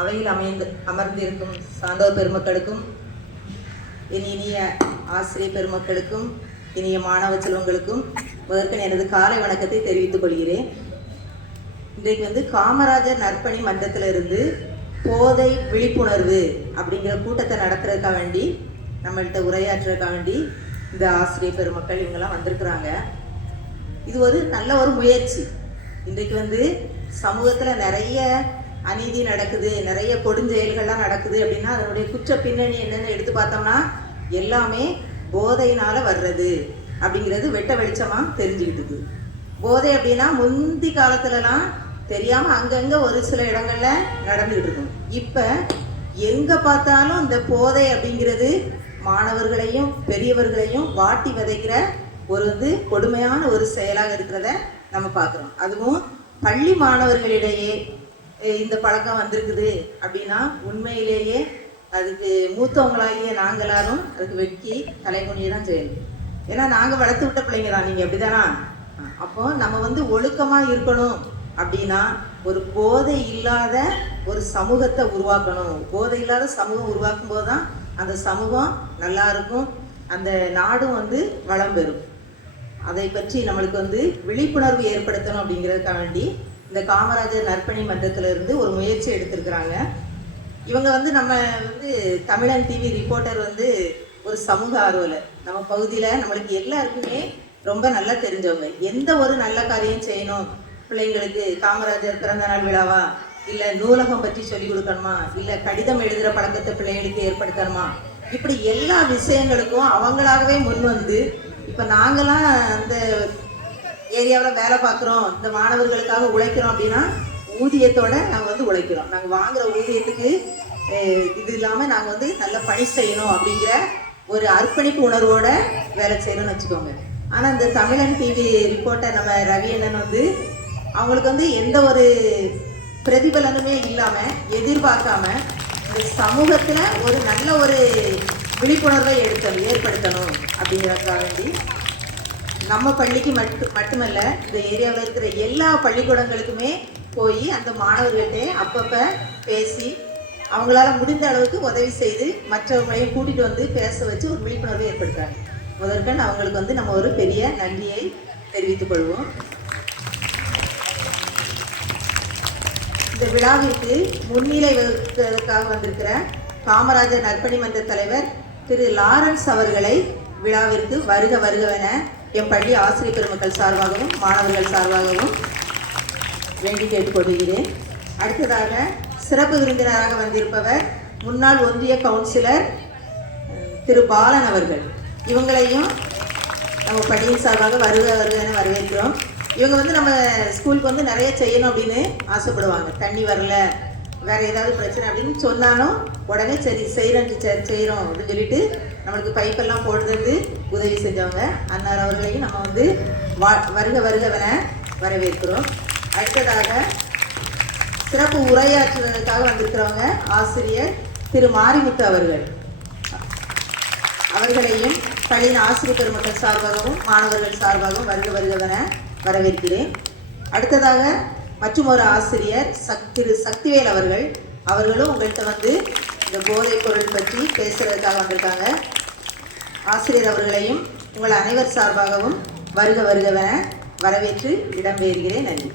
அவையில் அமைந்து அமர்ந்திருக்கும் சான்றோர் பெருமக்களுக்கும் இனி இனிய ஆசிரிய பெருமக்களுக்கும் இனிய மாணவ செல்வங்களுக்கும் முதற்கன் எனது காலை வணக்கத்தை தெரிவித்துக் கொள்கிறேன். இன்றைக்கு வந்து காமராஜர் நற்பணி மன்றத்திலிருந்து போதை விழிப்புணர்வு அப்படிங்கிற கூட்டத்தை நடத்துறதுக்காக வேண்டி நம்மள்கிட்ட உரையாற்றுறதுக்காக வேண்டி இந்த ஆசிரியர் பெருமக்கள் இவங்கெல்லாம் வந்திருக்கிறாங்க. இது ஒரு நல்ல ஒரு முயற்சி. இன்றைக்கு வந்து சமூகத்தில் நிறைய அநீதி நடக்குது நிறைய கொடுஞ்செயல்கள்லாம் நடக்குது அப்படின்னா அதனுடைய குற்ற பின்னணி என்னென்னு எடுத்து பார்த்தோம்னா எல்லாமே போதையினால் வர்றது அப்படிங்கிறது வெட்ட வெளிச்சமாக தெரிஞ்சுக்கிட்டுது. போதை அப்படின்னா முந்தி காலத்துலலாம் தெரியாமல் அங்கங்கே ஒரு சில இடங்கள்ல நடந்துகிட்டு இருக்கும் இப்போ எங்கே பார்த்தாலும் இந்த போதை அப்படிங்கிறது மாணவர்களையும் பெரியவர்களையும் வாட்டி விதைக்கிற ஒரு வந்து கொடுமையான ஒரு செயலாக இருக்கிறத நம்ம பார்க்குறோம். அதுவும் பள்ளி மாணவர்களிடையே இந்த பழக்கம் வந்திருக்குது அப்படின்னா உண்மையிலேயே அதுக்கு மூத்தவங்களாகிய நாங்களாலும் அதுக்கு வெட்கி தலைமுனியை தான் செய்யணும். ஏன்னா நாங்கள் வளர்த்து விட்ட பிள்ளைங்க தான். நீங்கள் அப்படிதானா அப்போ நம்ம வந்து ஒழுக்கமாக இருக்கணும். அப்படின்னா ஒரு போதை இல்லாத ஒரு சமூகத்தை உருவாக்கணும். போதை இல்லாத சமூகம் உருவாக்கும் போது தான் அந்த சமூகம் நல்லா இருக்கும். அந்த நாடும் வந்து வளம் பெறும். அதை பற்றி நம்மளுக்கு வந்து விழிப்புணர்வு ஏற்படுத்தணும் அப்படிங்கிறதுக்காக வேண்டி இந்த காமராஜர் நற்பணி மன்றத்திலிருந்து ஒரு முயற்சி எடுத்திருக்கிறாங்க. இவங்க வந்து நம்ம வந்து தமிழன் டிவி ரிப்போர்ட்டர் வந்து ஒரு சமூக ஆர்வலர். நம்ம பகுதியில் நம்மளுக்கு எல்லாருக்குமே ரொம்ப நல்லா தெரிஞ்சவங்க. எந்த ஒரு நல்ல காரியம் செய்யணும் பிள்ளைங்களுக்கு காமராஜர் பிறந்த நாள் விழாவா? இல்லை நூலகம் பற்றி சொல்லிக் கொடுக்கணுமா? இல்லை கடிதம் எழுதுகிற பழக்கத்தை பிள்ளைகளுக்கு ஏற்படுத்தணுமா? இப்படி எல்லா விஷயங்களுக்கும் அவங்களாகவே முன் வந்து இப்போ நாங்களாம் அந்த ஏரியாவில் வேலை பார்க்குறோம் இந்த மாணவர்களுக்காக உழைக்கிறோம் அப்படின்னா ஊதியத்தோட நாங்கள் வந்து உழைக்கிறோம். நாங்கள் வாங்குற ஊதியத்துக்கு இது இல்லாமல் நாங்கள் வந்து நல்ல பணி செய்யணும் அப்படிங்கிற ஒரு அர்ப்பணிப்பு உணர்வோட வேலை செய்யணும்னு வச்சுக்கோங்க. ஆனால் இந்த தமிழன் டிவி ரிப்போர்ட்டர் நம்ம ரவி அண்ணன் வந்து அவங்களுக்கு வந்து எந்த ஒரு பிரதிபலனுமே இல்லாமல் எதிர்பார்க்காம இந்த சமூகத்தில் ஒரு நல்ல ஒரு விழிப்புணர்வை எடுத்தணும் ஏற்படுத்தணும் அப்படிங்கிறதுக்காக வேண்டி நம்ம பள்ளிக்கு மட்டு மட்டுமல்ல இந்த ஏரியாவில் இருக்கிற எல்லா பள்ளிக்கூடங்களுக்குமே போய் அந்த மாணவர்கள்ட்டே அப்பப்போ பேசி அவங்களால முடிந்த அளவுக்கு உதவி செய்து மற்றவங்களையும் கூட்டிகிட்டு வந்து பேச வச்சு ஒரு விழிப்புணர்வை ஏற்படுத்துறாங்க. முதற்கண் அவங்களுக்கு வந்து நம்ம ஒரு பெரிய நன்றியை தெரிவித்துக் கொள்வோம். இந்த விழாவிற்கு முன்னிலை வகுப்பதற்காக வந்திருக்கிற காமராஜர் நற்பணி மன்ற தலைவர் திரு லாரன்ஸ் அவர்களை விழாவிற்கு வருக வருகவென என் பள்ளி ஆசிரியர் பெருமக்கள் சார்பாகவும் மாணவர்கள் சார்பாகவும் வேண்டி கேட்டுக்கொள்கிறேன். அடுத்ததாக சிறப்பு விருந்தினராக வந்திருப்பவர் முன்னாள் ஒன்றிய கவுன்சிலர் திரு பாலன் அவர்கள். இவங்களையும் நம்ம பள்ளியின் சார்பாக வருக வருகன்னு வரவேற்கிறோம். இவங்க வந்து நம்ம ஸ்கூலுக்கு வந்து நிறைய செய்யணும் அப்படின்னு ஆசைப்படுவாங்க. தண்ணி வரல வேற ஏதாவது பிரச்சனை அப்படின்னு சொன்னாலும் உடனே சரி செய்கிறோம் டீச்சர் செய்கிறோம் அப்படின்னு சொல்லிட்டு நம்மளுக்கு பைப்பெல்லாம் போடுறது உதவி செஞ்சவங்க. அன்னார் அவர்களையும் நம்ம வந்து வா வருக வருகவன வரவேற்கிறோம். அடுத்ததாக சிறப்பு உரையாற்றுவதற்காக வந்திருக்கிறவங்க ஆசிரியர் திரு மாரிமுத்து அவர்கள். அவர்களையும் பள்ளியின் ஆசிரியர் பெருமக்கள் சார்பாகவும் மாணவர்கள் சார்பாகவும் வருக வருகவன வரவேற்கிறேன். அடுத்ததாக மற்றும் ஒரு ஆசிரியர் சக் திரு சக்திவேல் அவர்கள். அவர்களும் உங்கள்கிட்ட வந்து இந்த போதைப் பொருள் பற்றி பேசுறதுக்காக வந்திருக்காங்க. ஆசிரியர் அவர்களையும் உங்கள் அனைவர் சார்பாகவும் வருக வருகவென வரவேற்று இடம்பெறுகிறேன் நன்றி.